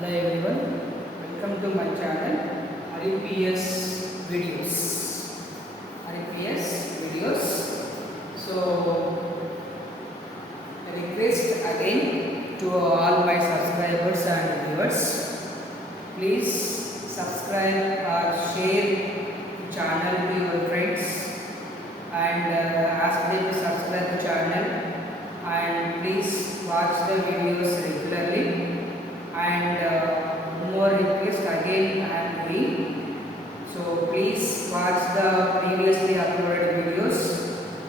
Hello everyone, welcome to my channel RUPS videos. RUPS videos. So I request again to all my subscribers and viewers, please subscribe or share channel to your friends and ask them to subscribe the channel, and please watch the videos regularly. And more request again I am doing. So please watch the previously uploaded videos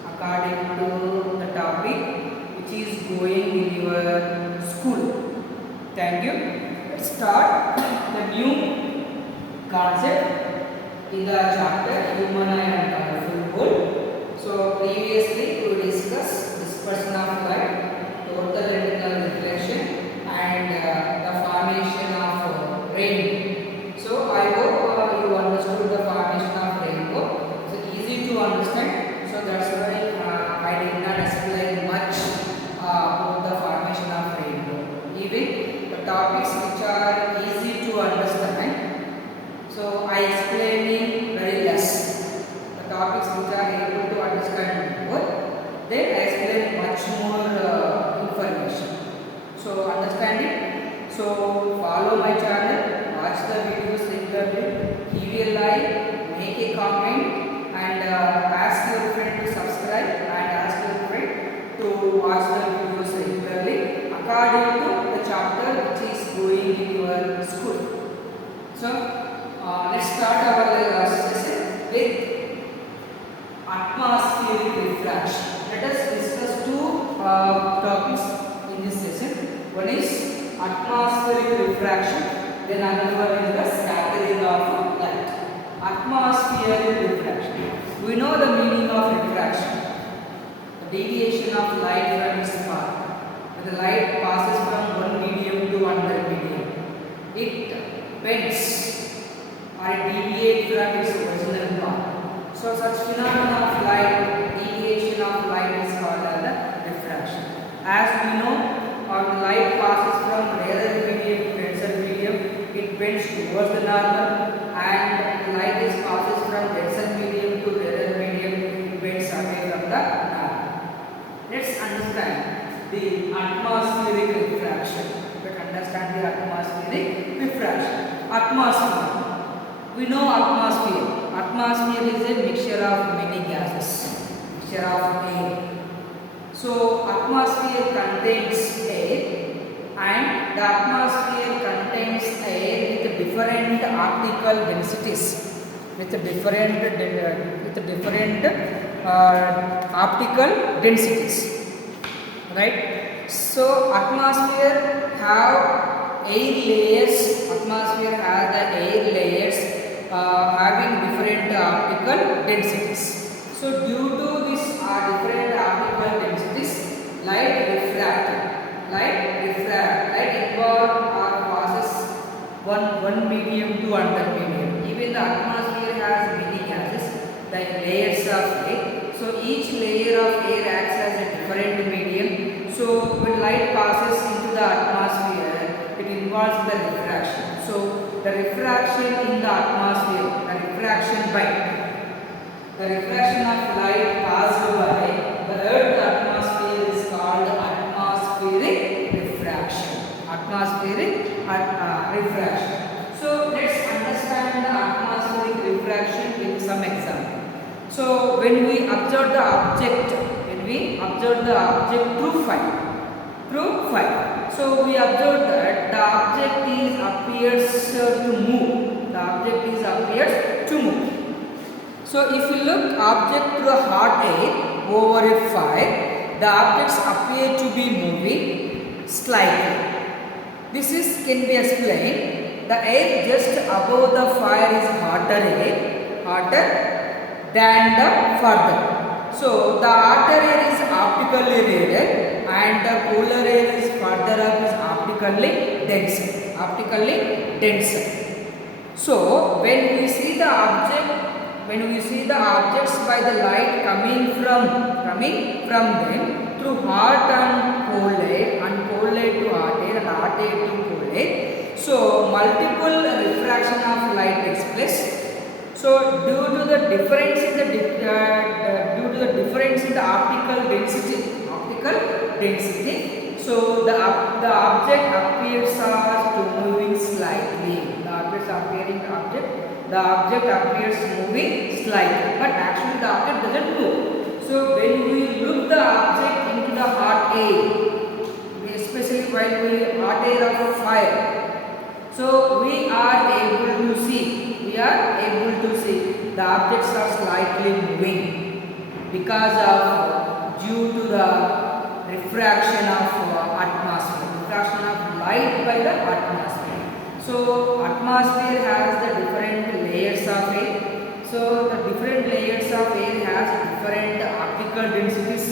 according to the topic which is going in your school. Thank you. Let's start the new concept in the chapter Human Eye and Colorful World. So previously we discussed dispersion of light, total retinal reflection, and the formation of rainbow. So I hope you understood the formation of rainbow. So easy to understand. So that's why I did not explain much about the formation of rainbow. Even the topics which are easy to understand, so I explain very less. The topics which are able to understand more, then I explain much more information. So understanding. So follow my channel, watch the videos regularly, give a like, make a comment, and ask your friend to subscribe and ask your friend to watch the videos regularly according to the chapter which is going in your school. So let's start our session with atmospheric refraction. Let us discuss two topics in this session. One is atmospheric refraction, then another one is the scattering of light. Atmospheric refraction. We know the meaning of refraction. The deviation of light from its path. When the light passes from one medium to another medium, it bends or it deviates from its original path. So such phenomena of light, deviation of light is called as the refraction. As we know, when the light passes from rarer medium to denser medium, it bends towards the normal, and the light is passes from denser medium to rarer medium, it bends away from the normal. Let's understand the atmospheric refraction. Let's understand the atmospheric refraction. Atmosphere. We know atmosphere. Atmosphere is a mixture of many gases, mixture of air. So atmosphere contains air, and the atmosphere contains air with different optical densities, with different optical densities, right? So atmosphere have air layers. Atmosphere has the air layers having different optical densities. So due to this different optical densities, light refracted. Light involved or passes one medium to another medium. Even the atmosphere has many gases, like layers of air. So each layer of air acts as a different medium. So when light passes into the atmosphere, it involves the refraction. So the refraction in the atmosphere, the refraction of light passed by the Earth's atmosphere is called atmospheric refraction. Refraction. So let's understand the atmospheric refraction with some example. So when we observe the object through fire, so we observe that the object appears to move. So if you look object through a hot air over a fire, the objects appear to be moving slightly. This can be explained. The air just above the fire is hotter than the further. So the hotter air is optically rarer, and the cooler air is further up is optically denser. So when we see the objects by the light coming coming from them through hot and cold air and cold air to hot air and hot air to cold air. So multiple refraction of light takes place. So due to the difference in the optical density, so the object appears as to moving slightly. The object appears moving slightly, but actually the object doesn't move. So when we look the object into the hot air, especially while we hot air of fire, so we are able to see. The objects are slightly moving because of due to the refraction of light by the atmosphere. So atmosphere has the different layers of air. So the different layers of air has different optical densities.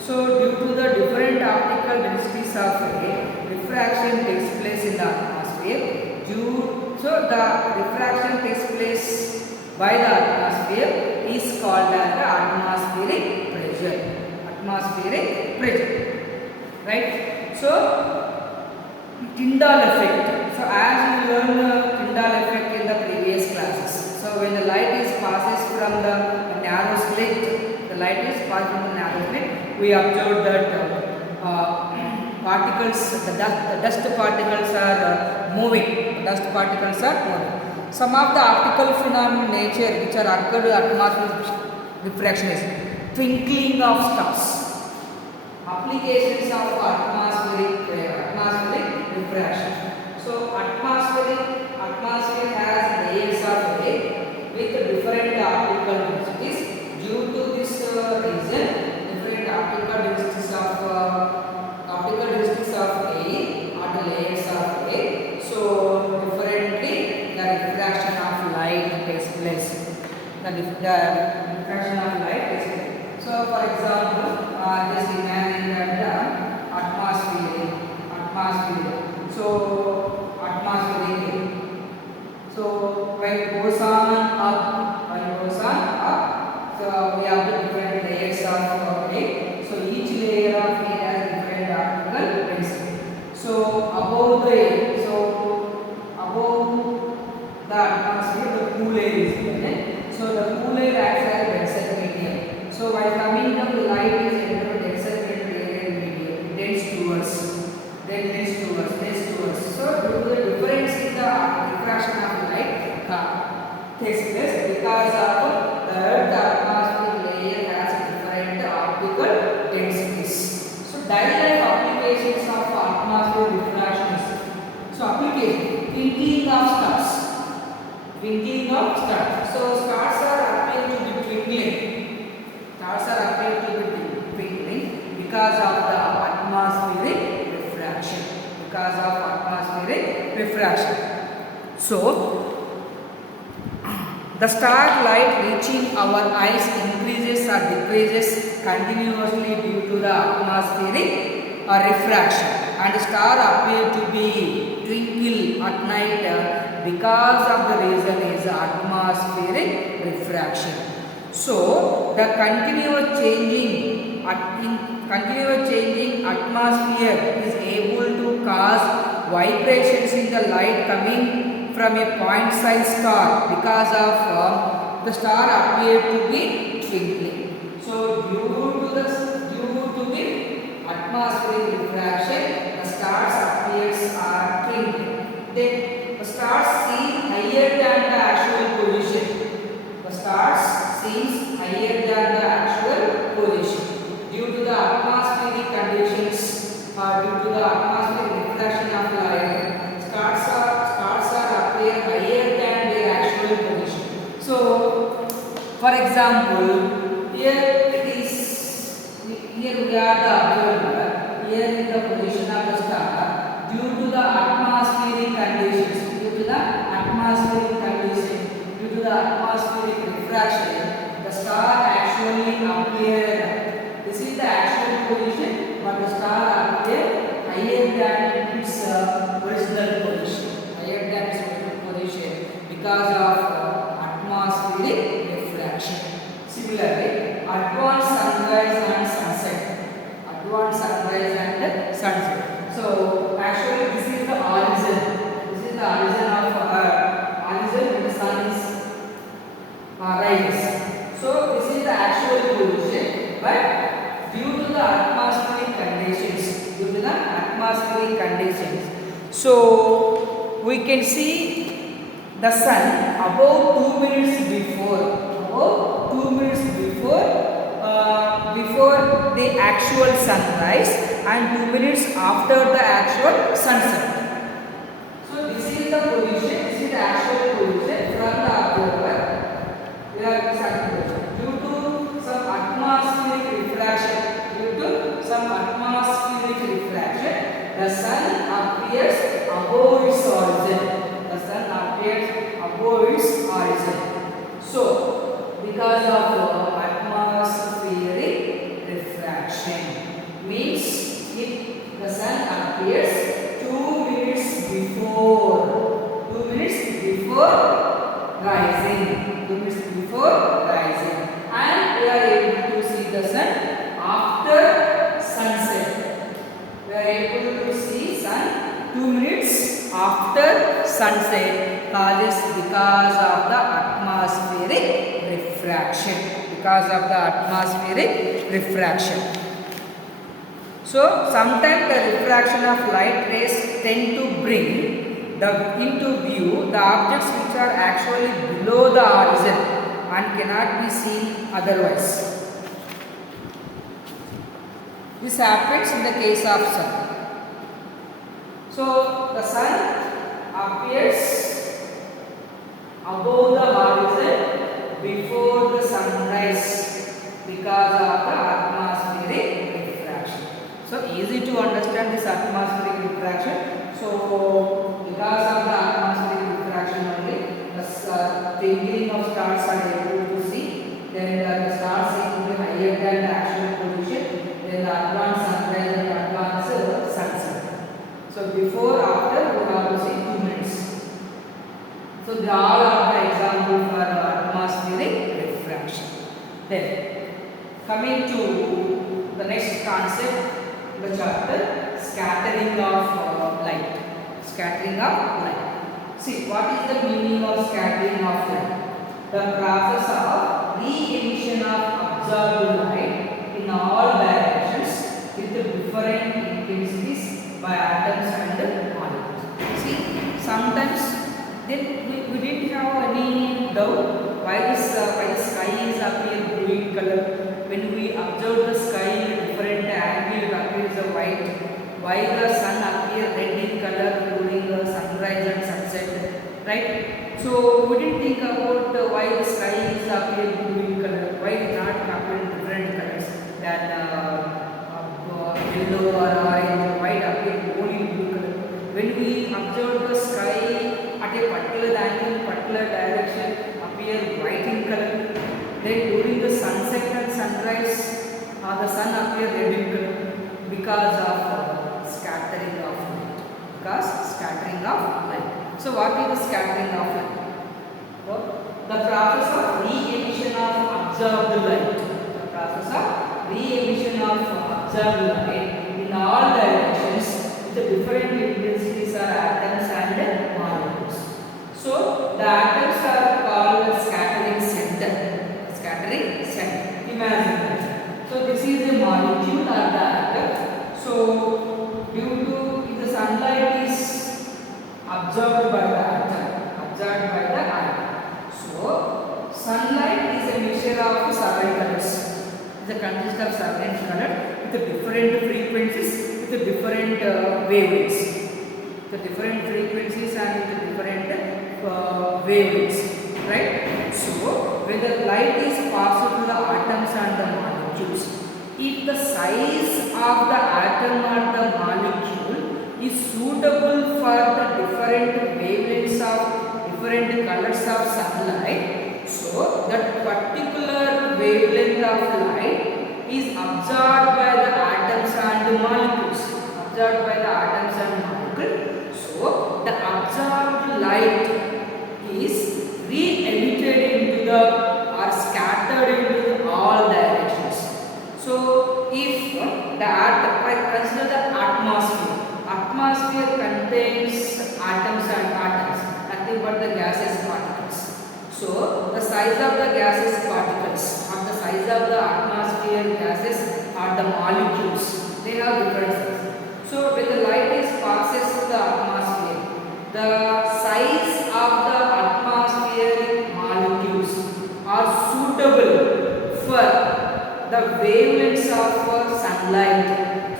So due to the different optical densities of air, refraction takes place in the atmosphere. So the refraction takes place by the atmosphere is called as the atmospheric pressure. Right? So Tyndall effect. So as we learned Tyndall effect in the previous classes. So when the light passes from the narrow slit, we observed that particles, the dust particles are moving. Some of the optical phenomena in nature which are occurred to atmospheric refraction is twinkling of stars. Applications of atmospheric refraction. So atmosphere has layers of air with different optical densities. Due to this reason, different optical densities of air are the layers of air. So differently the refraction of light takes place. So for example, just imagine that the atmosphere. So atmospheric. So when it goes on up, so we have the different layers of air. So each layer of air has different optical density. So above the atmosphere, the cool air is there. So the cool air acts as a denser medium. So while coming down, the light is entered denser medium, dense towards. So due to the difference in the refraction of light takes place because of the Earth atmosphere layer has different optical densities. So daily life applications of atmosphere refraction is twinkling of stars. So stars are appear to be twinkling. Because of the atmospheric refraction. So the star light reaching our eyes increases or decreases continuously due to the atmospheric refraction, and star appear to be twinkle at night because of the reason is atmospheric refraction. So the continuous changing atmosphere is able to cause vibrations in the light coming from a point-sized star because of the star appear to be twinkling. So due to the atmospheric refraction, the stars appears are twinkling. Then the stars seem higher than the actual position. Due to the atmospheric conditions, due to the atmospheric refraction of light, stars are appear higher than their actual position. So, for example, here we are the observer. Here in the position of the star, due to the atmospheric conditions, due to the atmospheric refraction, the star actually appear. This is the actual position, but the star appear higher than its original position, because of atmospheric refraction. Similarly, advanced sunrise and sunset. Advanced sunrise and sunset. So actually this is the origin. This is the origin of origin when the sun is rises. So this is the actual position, but due to the atmospheric conditions, so we can see the sun about 2 minutes before the actual sunrise and 2 minutes after the actual sunset. So this is the position, this is the actual position from the observer. We are due to some atmospheric refraction, the sun appears above its origin. So because of atmospheric refraction means the sun appears 2 minutes before rising, and we are able to see the sun after sunset. We are able to see sun 2 minutes after sunset because of the atmospheric refraction. So sometimes the refraction of light rays tend to bring into view the objects which are actually below the horizon and cannot be seen otherwise. This happens in the case of sun. So the sun appears above the horizon before the sunrise because of the atmospheric refraction. So easy to understand this atmospheric refraction. So because of the atmospheric refraction only, the twinkling of stars are able to see. Then the stars seem to be higher than the actual position. Then the advanced sunrise and advanced sunset. So before, after, we have to see 2 minutes. So they all are the example for atmospheric refraction. Then coming to the next concept in the chapter, scattering of light. See, what is the meaning of scattering of light? The process of re-emission of observed light in all directions with different intensities by atoms and molecules. See, sometimes we didn't have any doubt why the sky is appear green color. When we observe the sky in a different angle, it appears a white. Why the sun appear red in color during the sunrise and sunset, right? So we didn't think about why the sky is appearing green color, why it not appear in different colors than yellow or orange, white appear only blue color. When we observe the sky at a particular angle, particular direction, appear white in color. Then during the sunset and sunrise, the sun appear red in color because of scattering of light. So what is the scattering of light? The process of re-emission of observed light. In all directions with the different intensities are atoms and molecules. So the atoms are called scattering center. Imagine that. So this is a molecule or the atom. So due to the sunlight is observed by the atom. So sunlight is a mixture of several colors. It consists of several colors with different frequencies, with different wavelengths. The different frequencies and with different wavelengths, right? So when the light is passed through the atoms and the molecules, if the size of the atom or the molecule is suitable for the different wavelengths of different colors of sunlight, so that particular wavelength of light is absorbed by the atoms and molecules. So the absorbed light is re-emitted into the or scattered into all directions. So consider the atmosphere. Atmosphere contains atoms and atoms, nothing but the gaseous particles. So the size of the gaseous particles or the size of the atmosphere gases or the molecules, they have different size. So when the light is passes through the atmosphere, the size of the atmospheric molecules are suitable for the wavelengths of sunlight.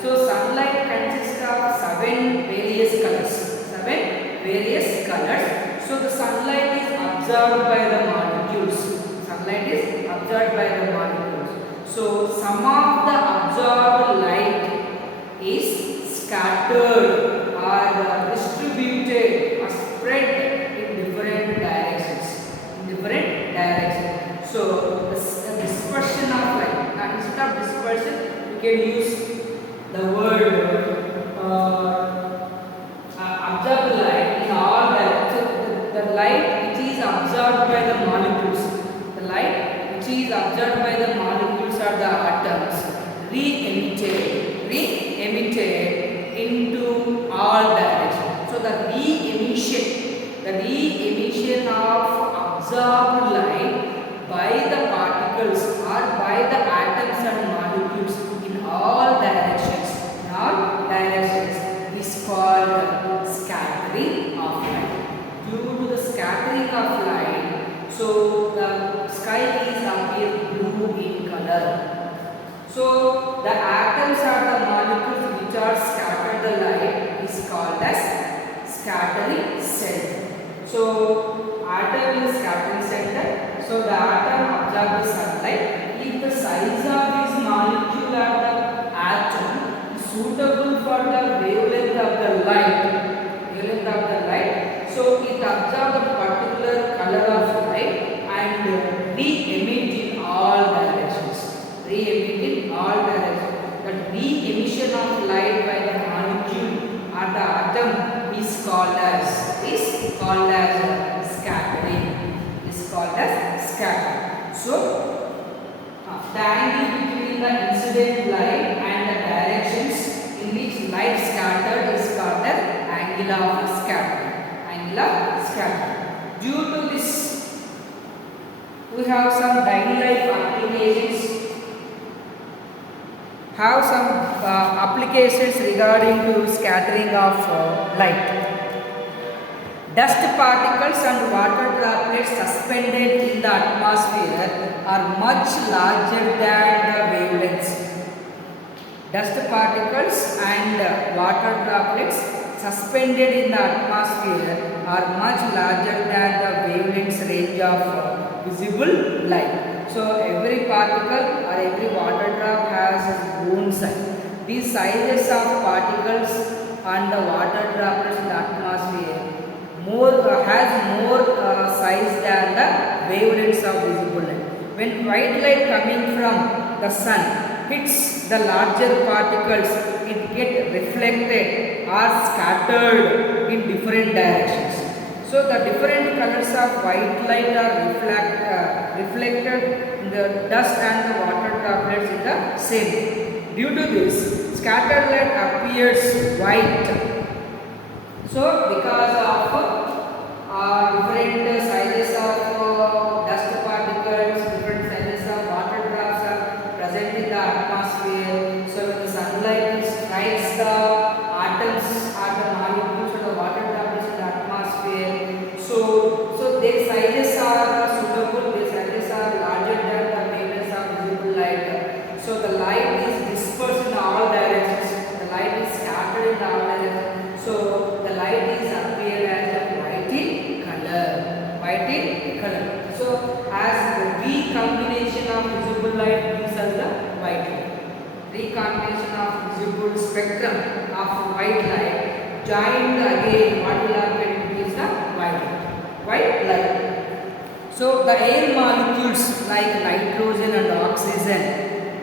So sunlight consists of 7 various colors. 7 various colors. So the sunlight is absorbed by the molecules. Sunlight is absorbed by the molecules. So some of the absorbed light is scattered or distributed or spread in different directions. So the dispersion of light. Instead of dispersion, you can use the word absorbed light in all directions. So the light which is absorbed by the molecules, the light which is absorbed by the molecules or the atoms, re-emitted into all directions. So the re-emission of absorbed light by the particles or by the atoms and molecules in all directions is called scattering of light. Due to the scattering of light, so the sky is appear blue in color. So the atoms or the molecules which are scattered the light is called as scattering center. So atom is scattering center. So the atom absorbs the sunlight. If the size of this molecule or the atom is suitable for the wavelength of the light, so it absorbs a particular color of light and re-emit in all directions. That re-emission of light by the molecule or the atom is called as scattering. So the angle between the incident light and the directions in which light scattered is called as angle of scattering. Due to this, we have some daily life applications. Applications regarding to scattering of light. Dust particles and water droplets suspended in the atmosphere are much larger than the wavelengths. Dust particles and water droplets suspended in the atmosphere are much larger than the wavelengths range of visible light. So every particle or every water drop has its own size. These sizes of particles and the water droplets in the atmosphere has more size than the wavelengths of visible light. When white light coming from the sun hits the larger particles, it gets reflected or scattered in different directions. So the different colors of white light are reflected in the dust and the water droplets in the same. Due to this, scattered light appears white. So because of different sizes of dust particles, different sizes of water drops are present in the atmosphere. So when the sunlight strikes the atoms or the molecules or the water droplets in the atmosphere, so their sizes are suitable, their sizes are larger than the wavelengths of visible light. So the light is dispersed in all directions. The light is scattered in all directions. So the light is appear as a white in color. So as the recombination of visible light gives us the white light. Recombination of visible spectrum of white light joined again, what will happen is the white light. So the air molecules like nitrogen and oxygen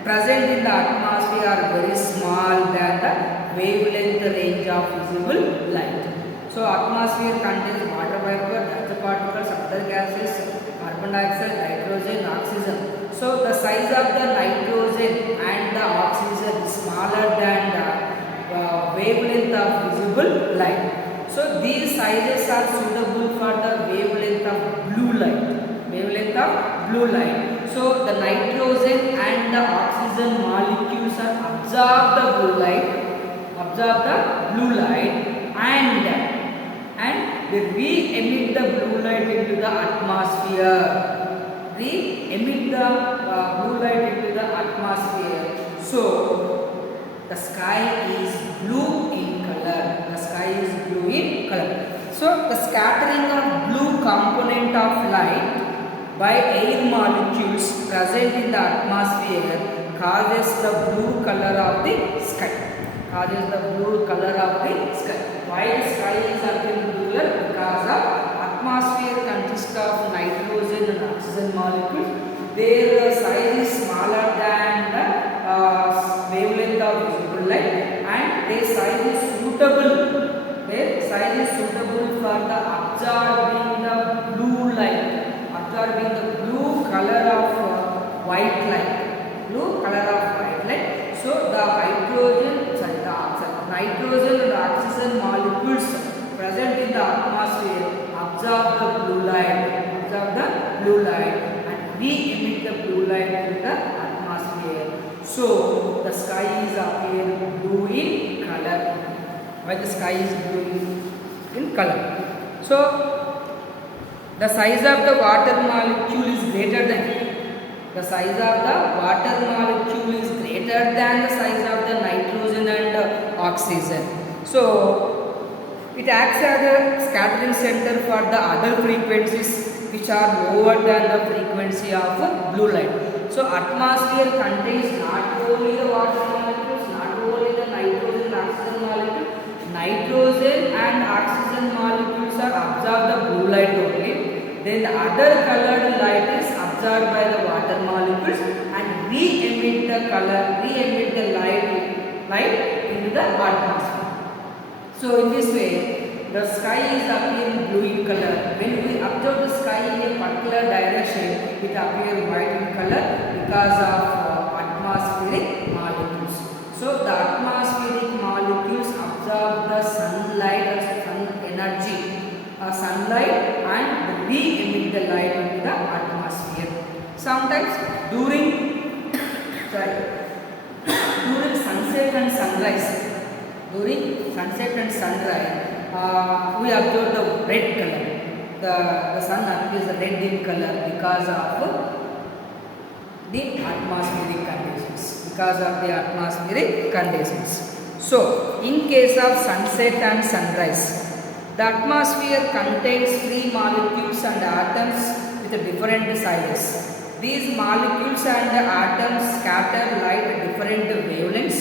present in the atmosphere are very small than the wavelength range of visible light. So atmosphere contains water vapor, dust particles, other gases, carbon dioxide, nitrogen, oxygen. So the size of the nitrogen and the oxygen is smaller than the wavelength of visible light. So these sizes are suitable for the wavelength of blue light. Wavelength of blue light. So the nitrogen and the oxygen molecules are absorb the blue light, and they re-emit the blue light into the atmosphere. Re-emit the blue light into the atmosphere. So the sky is blue in color. The sky is blue in color. So the scattering of blue component of light by air molecules present in the atmosphere causes the blue color of the sky. Causes the blue color of the sky. Why the sky is appearing blue color? Because the atmosphere consists of nitrogen and oxygen molecules. Their size is smaller than the wavelength of visible light, and their size is suitable. Their size is suitable for the absorbing the blue light, absorbing the blue color of white light. Blue color of white light. So the nitrogen and oxygen molecules present in the atmosphere absorb the blue light, and we emit the blue light in the atmosphere. So the sky is appearing blue in color. Why the sky is blue in color? So the size of the water molecule is greater than the size of the water molecule is greater than the size of the nitrogen and oxygen. So it acts as a scattering center for the other frequencies which are lower than the frequency of blue light. So atmosphere contains not only the water molecules, not only the nitrogen and oxygen molecules. Nitrogen and oxygen molecules are absorbed the blue light only. Then the other colored light is absorbed by the water molecules and re-emit the light into the atmosphere. So in this way, the sky is appearing blue in color. When we observe the sky in a particular direction, it appears white in color because of atmospheric molecules. So the atmospheric molecules absorb the sunlight or sun energy. Sunlight and re-emit the light into the atmosphere. Sometimes during sunset and sunrise, we observe the red color. The sun appears red in color because of the atmospheric conditions. So in case of sunset and sunrise, the atmosphere contains free molecules and atoms with different sizes. These molecules and atoms scatter light at different wavelengths,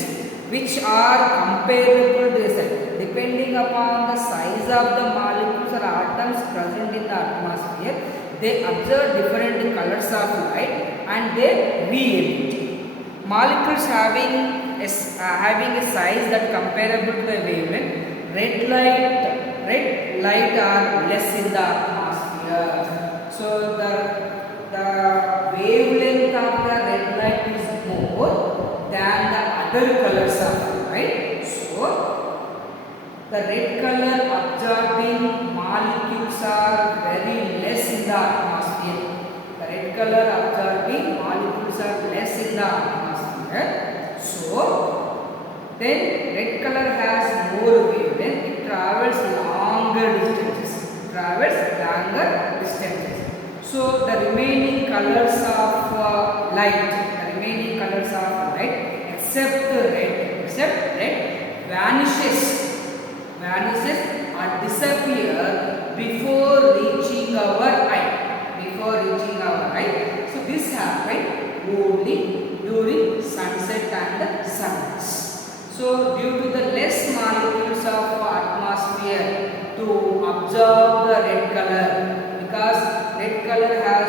which are comparable to the sun. Depending upon the size of the molecules or atoms present in the atmosphere, they observe different colors of light and they re-emit. Molecules having a size that comparable to the wavelength, red light are less in the atmosphere. So the wavelength of the red light is more than the other colors of light. So the red color absorbing molecules are very less in the atmosphere. The red color absorbing molecules are less in the atmosphere. So then red color has more wavelength. It travels longer distances. So the remaining colors of light, except red, vanishes or disappear before reaching our eye. So this happens only during sunset and sunrise. So due to the less molecules of atmosphere to absorb the red color, because red color has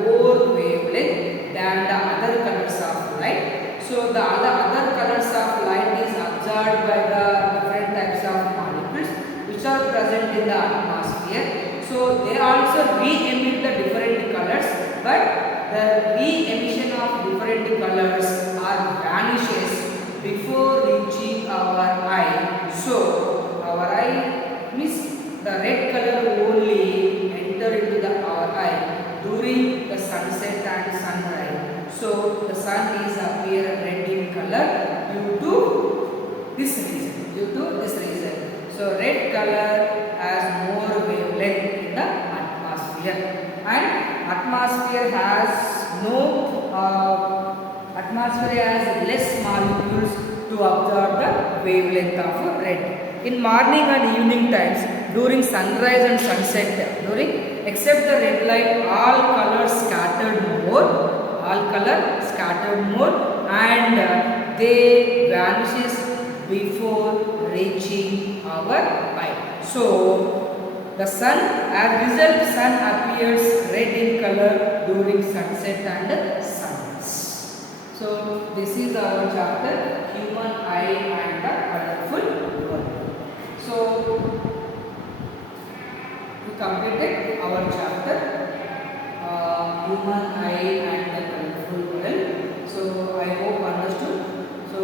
more wavelength than the other colors of light. So the other colors of light is absorbed by the different types of molecules which are present in the atmosphere. So they also re-emit the different colors, but the re-emission of different colors are vanishes before reaching our eye. So our eye means the red color only enter into our eye during the sunset and sunrise. So the sun is appear red in color due to this reason. So red color has more wavelength in the atmosphere, and atmosphere has less molecules to absorb the wavelength of red. In morning and evening times, during sunrise and sunset, except the red light, all colors scattered more, and they vanishes before reaching our eye. So the sun, as result, sun appears red in color during sunset and sunrise. So this is our chapter, human eye and the colorful world. So we completed our chapter, human eye and the colorful world. So I hope understood. So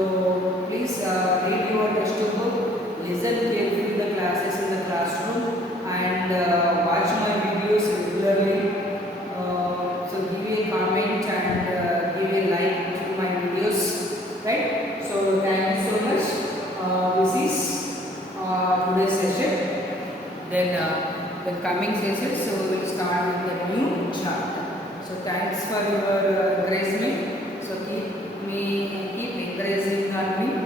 please read your textbook, listen carefully to the classes in the classroom, and watch my videos regularly. So give a comment and give a like to my videos, right? So thank you so much. This is today's session. Then coming session, so we will start with the new chapter. So thanks for your encouragement. So keep encouraging on me.